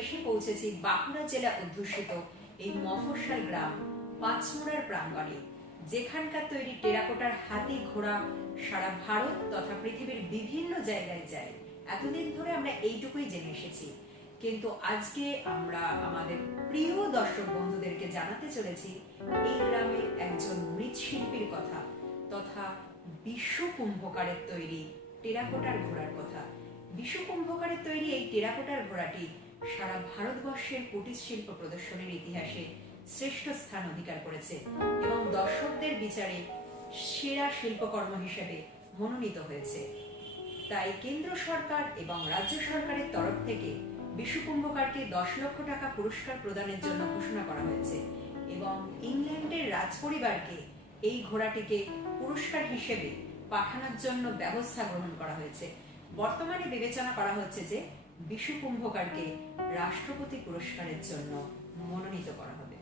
এসে পৌঁছেছি বাঁকুড়া জেলা অধ্যুষিত এই মফস্বল গ্রাম পাঁচমোড়ার প্রাঙ্গণে, যেখানকার তৈরি টেরাকোটার হাতি ঘোড়া সারা ভারত তথা পৃথিবীর বিভিন্ন জায়গায় যায়। এতদিন ধরে আমরা এইটুকুই জেনে এসেছি, কিন্তু আজকে আমরা আমাদের প্রিয় দর্শক বন্ধুদেরকে জানাতে চলেছি এই গ্রামের একজন মৃৎশিল্পীর কথা তথা বিশ্ব কুম্ভকারের তৈরি টেরাকোটার ঘোড়ার কথা। বিশ্ব কুম্ভকারের তৈরি এই টেরাকোটার ঘোড়াটি সারা ভারতবর্ষের কুটির শিল্প প্রদর্শনীর ইতিহাসে শ্রেষ্ঠ স্থান অধিকার করেছে এবং দর্শকদের বিচারে সেরা শিল্পকর্ম হিসেবে মনোনীত হয়েছে। তাই কেন্দ্র সরকার এবং রাজ্য সরকারের তরফ থেকে বিশ্ব কুম্ভকারকে 10 লক্ষ টাকা পুরস্কার প্রদানের জন্য ঘোষণা করা হয়েছে এবং ইংল্যান্ডের রাজপরিবারকে এই ঘোড়াটিকে পুরস্কার হিসেবে পাঠানোর জন্য ব্যবস্থা গ্রহণ করা হয়েছে। বর্তমানে বিবেচনা করা হচ্ছে যে বিশ্ব কুম্ভকারকে রাষ্ট্রপতি পুরস্কারের জন্য মনোনীত করা হবে।